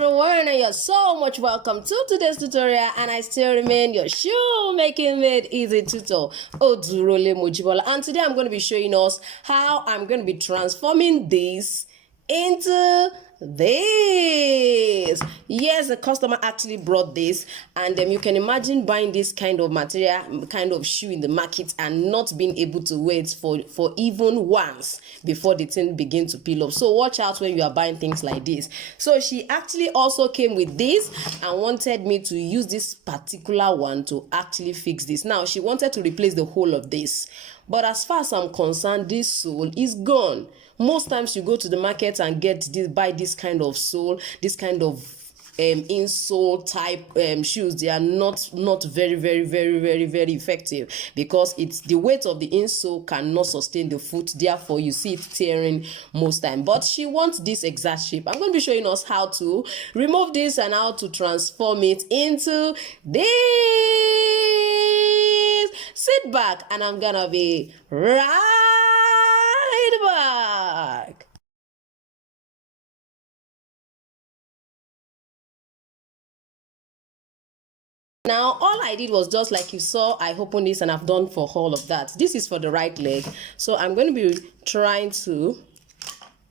everyone, and you're so much welcome to today's tutorial, and I still remain your shoemaking made easy tutor, Odurole Mojibola, and today I'm going to be showing us how I'm going to be transforming this into this. Yes, the customer actually brought this, and you can imagine buying this kind of material, kind of shoe in the market and not being able to wait for even once before the thing begin to peel up. So watch out when you are buying things like this. So she actually also came with this and wanted me to use this particular one to actually fix this. Now she wanted to replace the whole of this, but as far as I'm concerned, this sole is gone. Most times you go to the market and buy this kind of sole, this kind of insole type shoes. They are not very effective, because it's the weight of the insole cannot sustain the foot, therefore you see it tearing most time. But she wants this exact shape. I'm going to be showing us how to remove this and how to transform it into this. Sit back and I'm gonna be right back. Now, all I did was just like you saw, I opened this and I've done for all of that. This is for the right leg. So I'm going to be trying to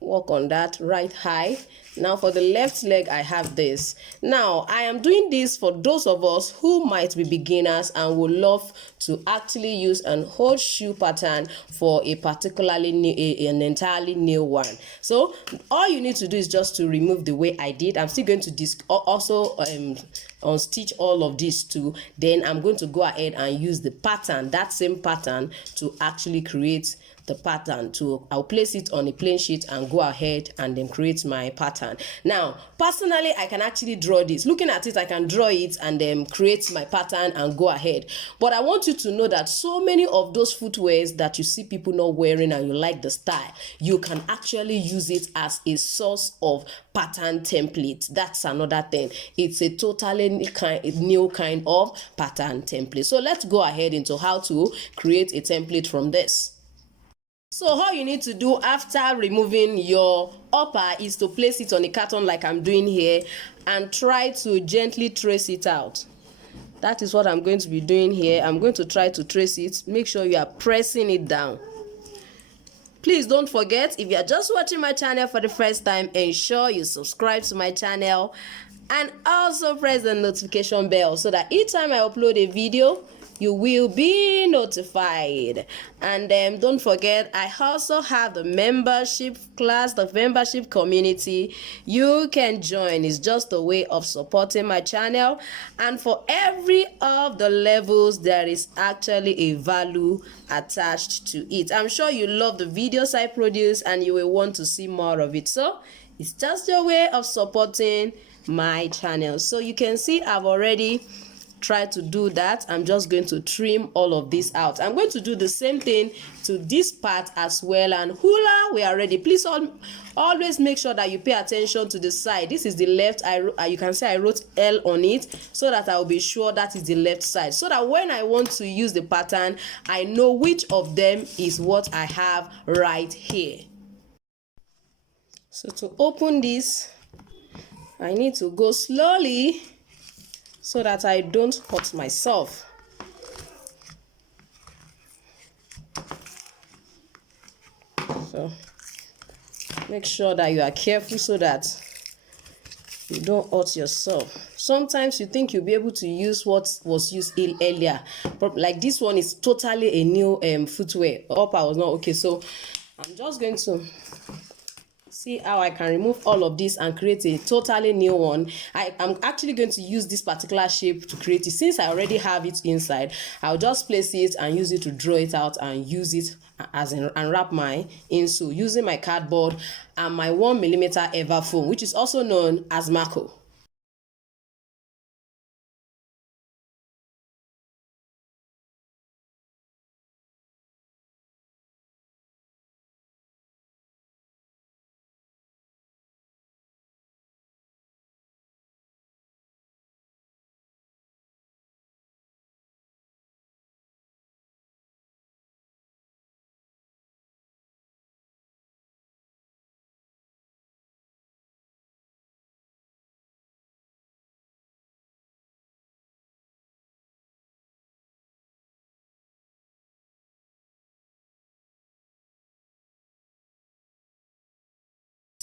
work on that right high. Now for the left leg, I have this. Now I am doing this for those of us who might be beginners and would love to actually use an old shoe pattern for a particularly new, an entirely new one. So all you need to do is just to remove the way I did. I'm still going to also unstitch all of this too. Then I'm going to go ahead and use the pattern, that same pattern, to actually create the pattern. I'll place it on a plain sheet and go ahead and then create my pattern. Now personally, I can actually draw this. Looking at it, I can draw it and then create my pattern and go ahead. But I want you to know that so many of those footwears that you see people not wearing and you like the style, you can actually use it as a source of pattern template. That's another thing. It's a totally new kind of pattern template. So let's go ahead into how to create a template from this. So all you need to do after removing your upper is to place it on a carton like I'm doing here and try to gently trace it out. That is what I'm going to be doing here. I'm going to try to trace it. Make sure you are pressing it down. Please don't forget, if you are just watching my channel for the first time, ensure you subscribe to my channel and also press the notification bell so that each time I upload a video, you will be notified. And don't forget, I also have the membership class, the membership community you can join. It's just a way of supporting my channel, and for every of the levels there is actually a value attached to it. I'm sure you love the videos I produce and you will want to see more of it, so it's just your way of supporting my channel. So you can see I've already try to do that. I'm just going to trim all of this out. I'm going to do the same thing to this part as well. And hula, we are ready. Please always make sure that you pay attention to the side. This is the left. You can see I wrote L on it so that I will be sure that is the left side, so that when I want to use the pattern, I know which of them is what I have right here. So to open this, I need to go slowly so that I don't hurt myself. So make sure that you are careful so that you don't hurt yourself. Sometimes you think you'll be able to use what was used earlier, but like this one is totally a new footwear. Upper was not okay, so I'm just going to see how I can remove all of this and create a totally new one. I'm actually going to use this particular shape to create it. Since I already have it inside, I'll just place it and use it to draw it out and use it as and wrap my insole using my cardboard and my 1mm ever foam, which is also known as Mako.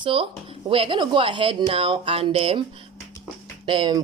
So we're going to go ahead now and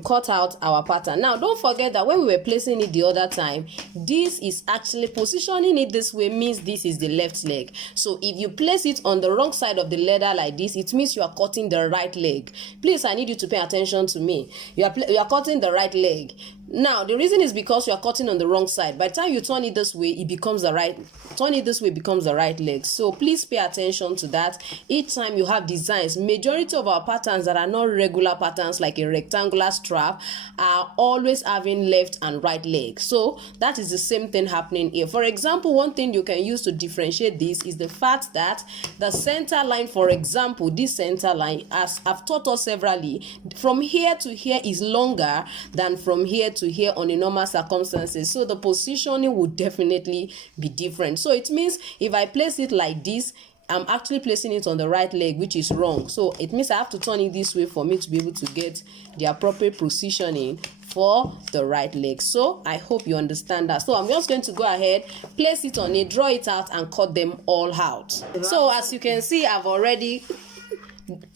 cut out our pattern. Now don't forget that when we were placing it the other time, this is actually positioning it this way means this is the left leg. So if you place it on the wrong side of the leather like this, it means you are cutting the right leg. Please, I need you to pay attention to me. You are cutting the right leg. Now the reason is because you are cutting on the wrong side. By the time you turn it this way, it becomes the right. Turn it this way becomes the right leg. So please pay attention to that. Each time you have designs, majority of our patterns that are not regular patterns like a rectangular strap are always having left and right leg. So that is the same thing happening here. For example, one thing you can use to differentiate this is the fact that the center line, for example, this center line, as I've taught us severally, from here to here is longer than from here to here on a normal circumstances. So the positioning would definitely be different. So it means if I place it like this, I'm actually placing it on the right leg, which is wrong. So it means I have to turn it this way for me to be able to get the appropriate positioning for the right leg. So I hope you understand that. So I'm just going to go ahead, place it on it, draw it out, and cut them all out. So as you can see, I've already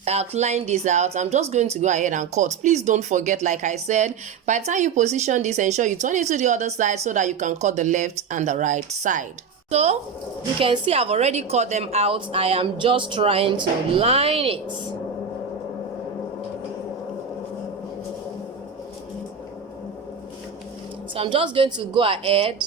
outline this out. I'm just going to go ahead and cut. Please don't forget, like I said, by the time you position this, ensure you turn it to the other side so that you can cut the left and the right side. So you can see I've already cut them out. I am just trying to line it. So I'm just going to go ahead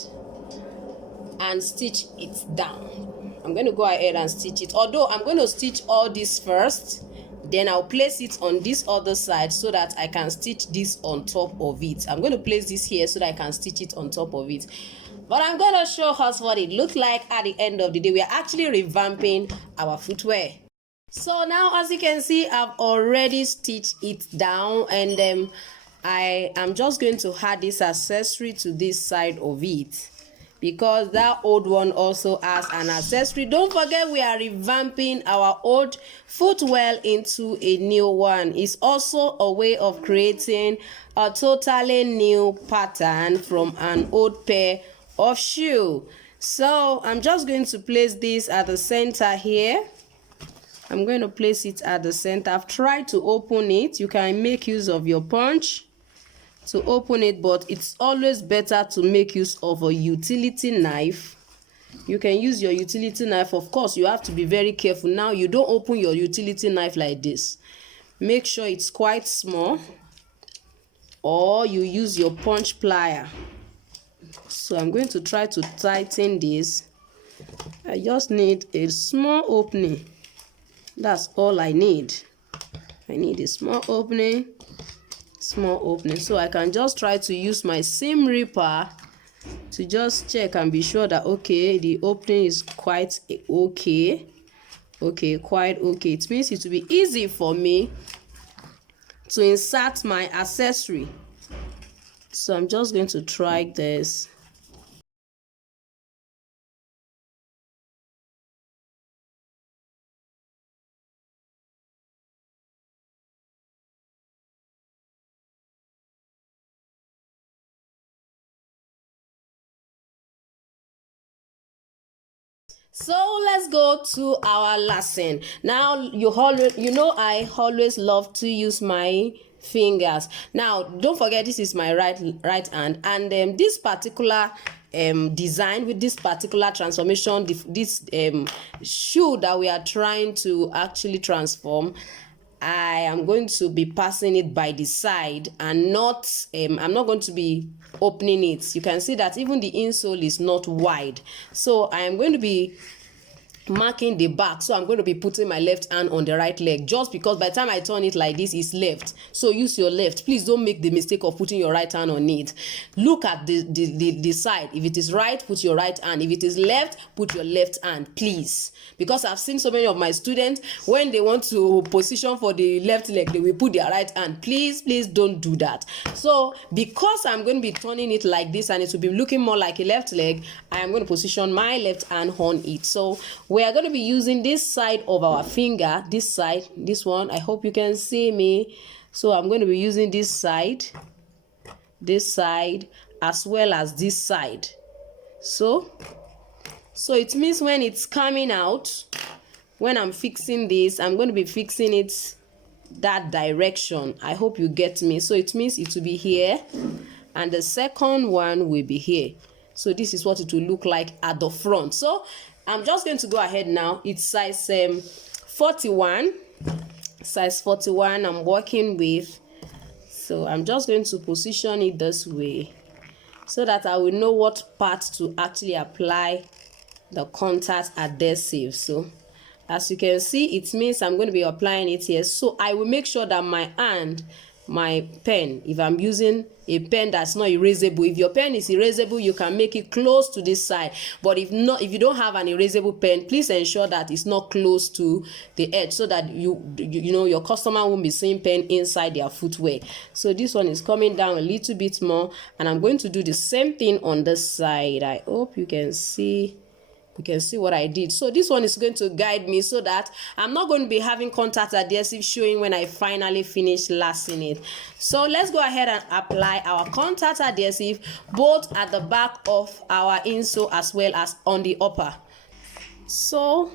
and stitch it down. I'm going to go ahead and stitch it, although I'm going to stitch all this first, then I'll place it on this other side so that I can stitch this on top of it. I'm going to place this here so that I can stitch it on top of it. But I'm going to show us what it looked like at the end of the day. We are actually revamping our footwear. So now, as you can see, I've already stitched it down, and I am just going to add this accessory to this side of it, because that old one also has an accessory. Don't forget, we are revamping our old footwear into a new one. It's also a way of creating a totally new pattern from an old pair of shoe. So I'm just going to place this at the center here. I'm going to place it at the center. I've tried to open it. You can make use of your punch to open it, but it's always better to make use of a utility knife. You can use your utility knife. Of course, you have to be very careful. Now, you don't open your utility knife like this. Make sure it's quite small, or you use your punch plier. So I'm going to try to tighten this. I just need a small opening. That's all I need. I need a small opening. So I can just try to use my seam ripper to just check and be sure that okay, the opening is quite okay. Quite okay. It means it will be easy for me to insert my accessory. So I'm just going to try this. So let's go to our lesson. Now you know I always love to use my fingers. Now don't forget, this is my right hand, and this particular design with this particular transformation, this shoe that we are trying to actually transform, I am going to be passing it by the side and not I'm not going to be opening it. You can see that even the insole is not wide, so I am going to be marking the back. So I'm going to be putting my left hand on the right leg, just because by the time I turn it like this, it's left. So use your left. Please don't make the mistake of putting your right hand on it. Look at the side. If it is right, put your right hand. If it is left, put your left hand, please. Because I've seen so many of my students, when they want to position for the left leg, they will put their right hand. Please don't do that. So because I'm going to be turning it like this and it will be looking more like a left leg, I am going to position my left hand on it. So we are going to be using this side of our finger, this side, this one. I hope you can see me. So I'm going to be using this side, as well as this side. So it means when it's coming out, when I'm fixing this, I'm going to be fixing it that direction. I hope you get me. So it means it will be here, and the second one will be here. So this is what it will look like at the front. So I'm just going to go ahead now. It's size 41. Size 41 I'm working with. So I'm just going to position it this way so that I will know what part to actually apply the contact adhesive. So as you can see, it means I'm going to be applying it here. So I will make sure that my hand, my pen, if I'm using a pen that's not erasable, if your pen is erasable, you can make it close to this side. But if not, if you don't have an erasable pen, please ensure that it's not close to the edge, so that you know your customer won't be seeing pen inside their footwear. So this one is coming down a little bit more, and I'm going to do the same thing on this side. I hope you can see. You can see what I did. So this one is going to guide me so that I'm not going to be having contact adhesive showing when I finally finish lacing it. So let's go ahead and apply our contact adhesive both at the back of our insole as well as on the upper. So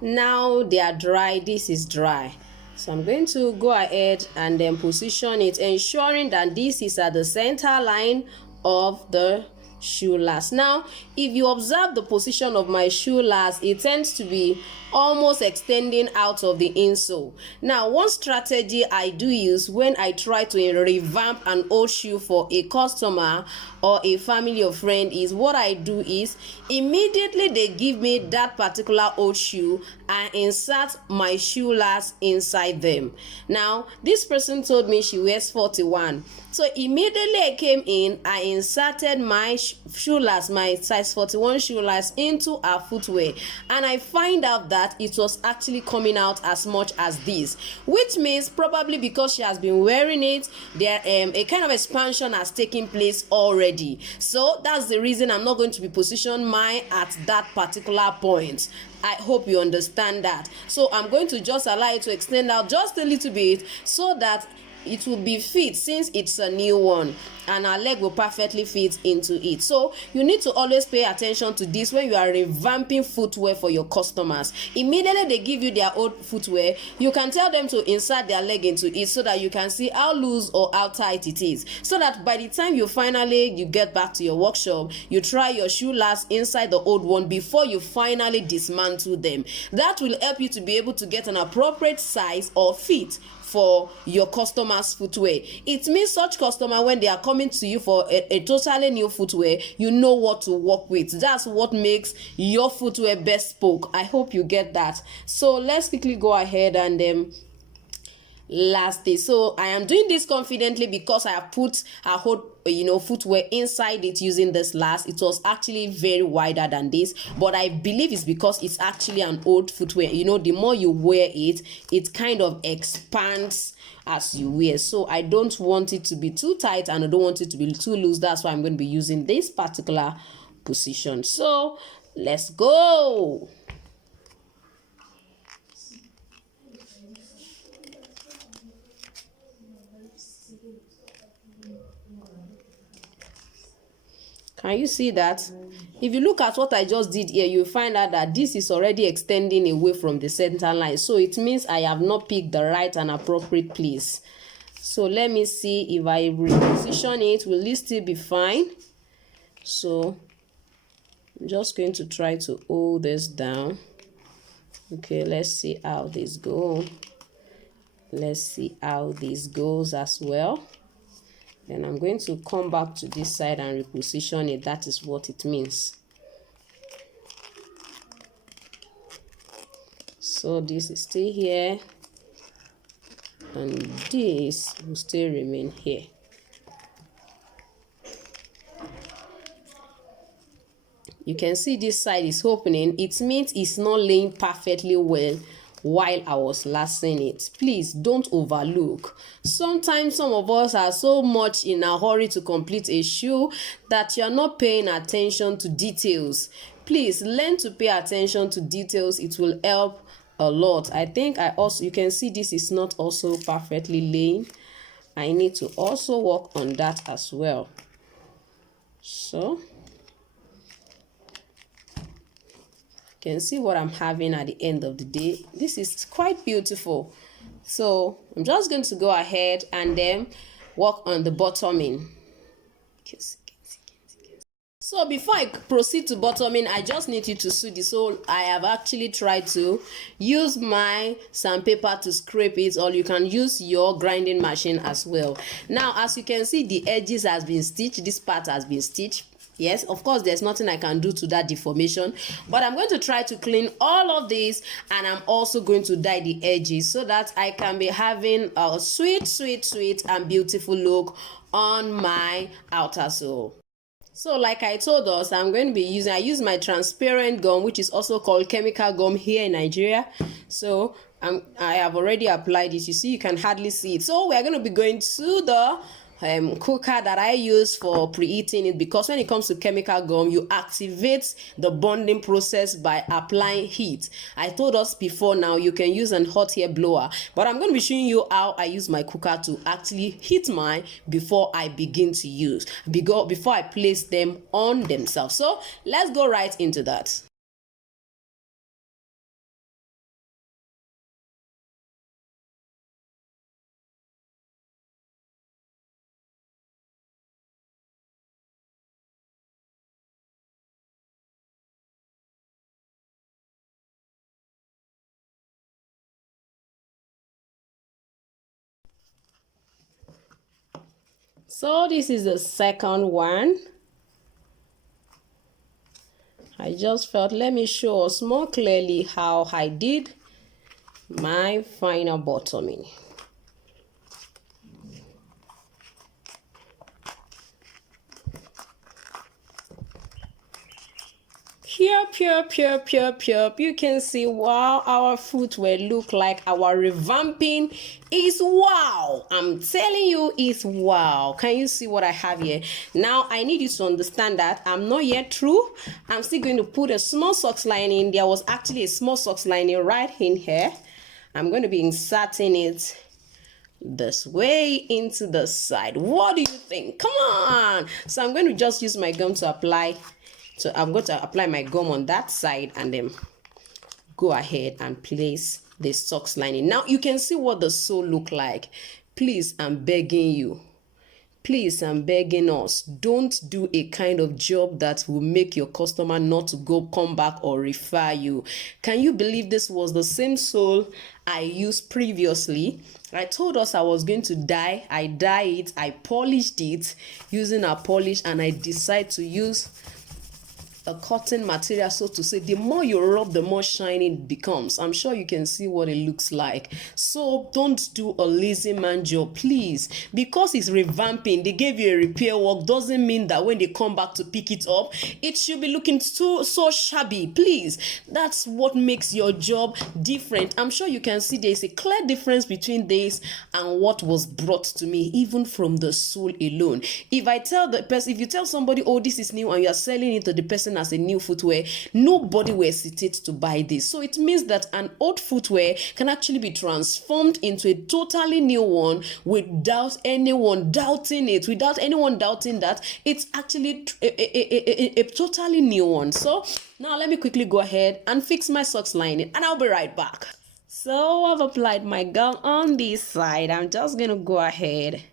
now they are dry. This is dry. So I'm going to go ahead and then position it, ensuring that this is at the center line of the shoe lace. Now if you observe the position of my shoe lace, it tends to be almost extending out of the insole. Now one strategy I do use when I try to revamp an old shoe for a customer or a family or friend is, what I do is immediately they give me that particular old shoe, I insert my shoe lace inside them. Now this person told me she wears 41, so immediately I came in, I inserted my shoe lace, my size 41 shoe lace into her footwear, and I find out that it was actually coming out as much as this, which means probably because she has been wearing it, there a kind of expansion has taken place already. So that's the reason I'm not going to be positioned mine at that particular point. I hope you understand that. So I'm going to just allow it to extend out just a little bit so that it will be fit, since it's a new one, and our leg will perfectly fit into it. So you need to always pay attention to this when you are revamping footwear for your customers. Immediately they give you their old footwear, you can tell them to insert their leg into it so that you can see how loose or how tight it is, so that by the time you get back to your workshop, you try your shoe lace inside the old one before you finally dismantle them. That will help you to be able to get an appropriate size or fit for your customers' footwear. It means such customer, when they are coming to you for a totally new footwear, you know what to work with. That's what makes your footwear bespoke. I hope you get that. So let's quickly go ahead and last day. So I am doing this confidently because I have put a whole footwear inside it using this last. It was actually very wider than this, but I believe it's because it's actually an old footwear. The more you wear it, it kind of expands as you wear. So I don't want it to be too tight and I don't want it to be too loose. That's why I'm going to be using this particular position. So let's go. Can you see that? If you look at what I just did here, you'll find out that this is already extending away from the center line. So it means I have not picked the right and appropriate place. So let me see if I reposition it, will this still be fine? So I'm just going to try to hold this down. Okay, let's see how this goes. Let's see how this goes as well. Then I'm going to come back to this side and reposition it. That is what it means. So this is still here, and this will still remain here. You can see this side is opening. It means it's not laying perfectly well while I was lacing it. Please don't overlook. Sometimes some of us are so much in a hurry to complete a shoe that you're not paying attention to details. Please learn to pay attention to details. It will help a lot. I think you can see this is not also perfectly laying. I need to also work on that as well. So You can see what I'm having at the end of the day. This is quite beautiful. So I'm just going to go ahead and then work on the bottoming. So before I proceed to bottoming, I just need you to sew this. So I have actually tried to use my sandpaper to scrape it, or you can use your grinding machine as well. Now, as you can see, the edges has been stitched. This part has been stitched. Yes, of course, there's nothing I can do to that deformation, but I'm going to try to clean all of this, and I'm also going to dye the edges so that I can be having a sweet and beautiful look on my outer sole. So like I told us, I'm going to be using, I use my transparent gum, which is also called chemical gum here in Nigeria. So I have already applied it. You see, you can hardly see it. So we're going to be going to the cooker that I use for preheating it, because when it comes to chemical gum, you activate the bonding process by applying heat. I told us before, now you can use an hot air blower, but I'm going to be showing you how I use my cooker to actually heat mine before I begin to use, before I place them on themselves. So let's go right into that. So this is the second one. I just felt, let me show us more clearly how I did my final bottoming. Pure. You can see, wow, our footwear look like. Our revamping is wow. I'm telling you, it's wow. Can you see what I have here? Now I need you to understand that I'm not yet through. I'm still going to put a small socks lining. There was actually a small socks lining right in here. I'm going to be inserting it this way into the side. What do you think? Come on. So I'm going to just use my gum to apply. So I'm going to apply my gum on that side and then go ahead and place the socks lining. Now you can see what the sole look like. Please, I'm begging you. Please, I'm begging us, don't do a kind of job that will make your customer not to come back or refer you. Can you believe this was the same sole I used previously? I told us I was going to dye. I dyed it, I polished it using a polish, and I decided to use a cotton material, so to say. The more you rub, the more shiny it becomes. I'm sure you can see what it looks like. So don't do a lazy man job, please. Because it's revamping, they gave you a repair work, doesn't mean that when they come back to pick it up, it should be looking so shabby. Please, that's what makes your job different. I'm sure you can see there's a clear difference between this and what was brought to me, even from the sole alone. If I tell the person, if you tell somebody, oh, this is new, and you're selling it to the person as a new footwear, nobody will hesitate to buy this. So it means that an old footwear can actually be transformed into a totally new one without anyone doubting it, without anyone doubting that it's actually a totally new one. So now let me quickly go ahead and fix my socks lining, and I'll be right back. So I've applied my gum on this side. I'm just gonna go ahead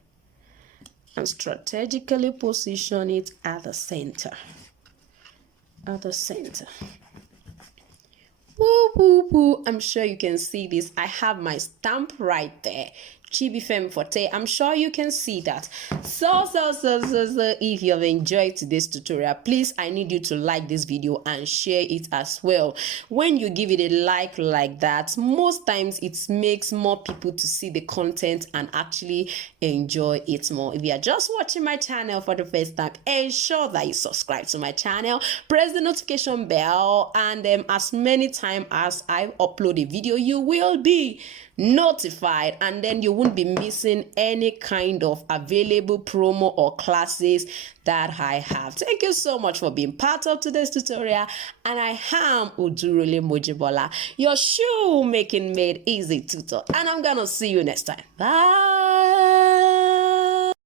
and strategically position it at the center. Woo. I'm sure you can see this. I have my stamp right there, Jibbyfemforte. I'm sure you can see that. So if you have enjoyed today's tutorial, please, I need you to like this video and share it as well. When you give it a like that, most times it makes more people to see the content and actually enjoy it more. If you are just watching my channel for the first time, ensure that you subscribe to my channel, press the notification bell, and as many times as I upload a video, you will be notified, and then you won't be missing any kind of available promo or classes that I have. Thank you so much for being part of today's tutorial, and I am Udurule Mojibola, your shoemaking made easy tutor, and I'm gonna see you next time. Bye.